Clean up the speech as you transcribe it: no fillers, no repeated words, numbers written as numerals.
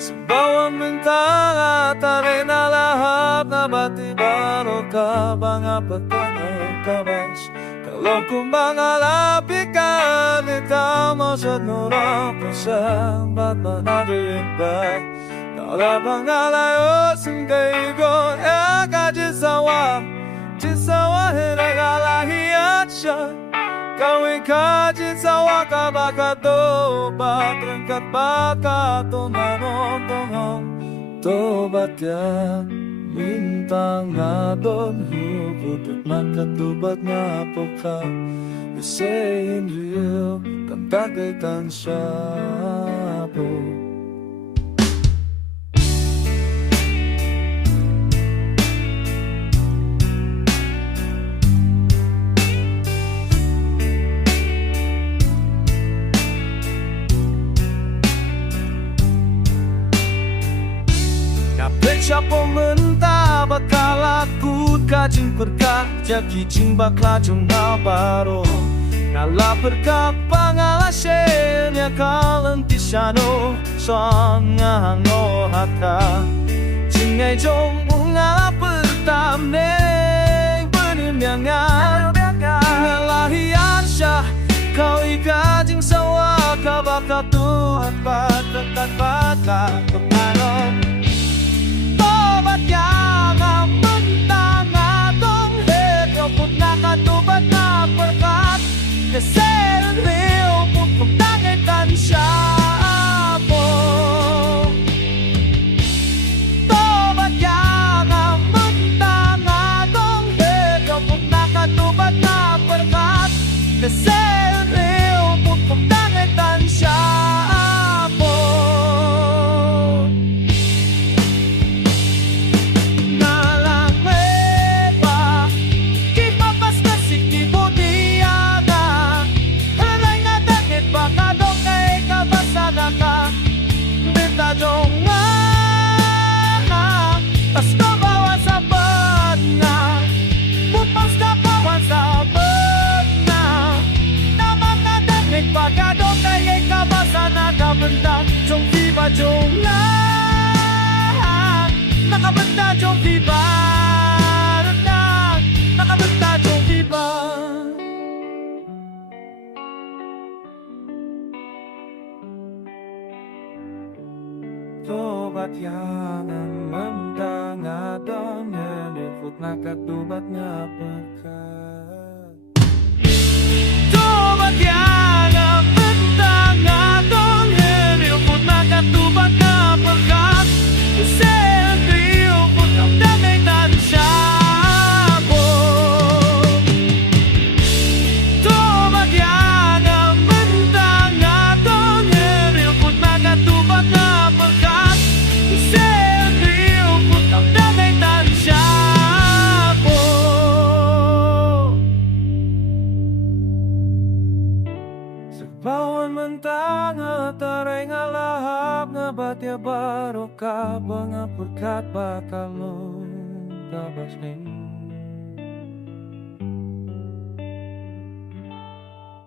Sa bawang bintang at arena lahat na batibaro ka mga patangay kabas. Kalau ku mengalamikan itamo sa nurang kusang ba't managibay. Kalau pangalayo sendirigo ya kajisawa jisawa hiragalahiat siya. Kawin kajisawa ka baka to batrangkat baka to nanotong to batya bintang nga doon hukot at makatubat nga po ka. Kasi hindi kantagay tansya po. Siya pemerintah bakal akut kajing perkah jadi jing bakla jumlah baru ngala perkah pangalasen ya kalen tisano songango hata jingai jong ngala pertam neng benim yang ngalahian syah kau ikajing sawa kabaka tuhan pada baka kemana yang mentang atong hekapot nakatubat na perkat Kasen liw put kong tangitan siya po Tobat yang mentang atong hekapot nakatubat na perkat Kasen liw put kong tangitan siya Nakabenda trong khi ba chung na nakabenda trong khi ba na nakabenda trong khi ba tobat yang mentang adon nyeliput nakatubat ngapekat tobat yang mentang adon nyeliput nakatubat ngapekat sendiri pun damai dan syabo tobat yang mentang adon nyeliput nakatubat ngapekat sendiri pun damai dan syabo Bawang mentang taray nga lahap nga batya baro ka ba nga pagkat bakalong tabas ning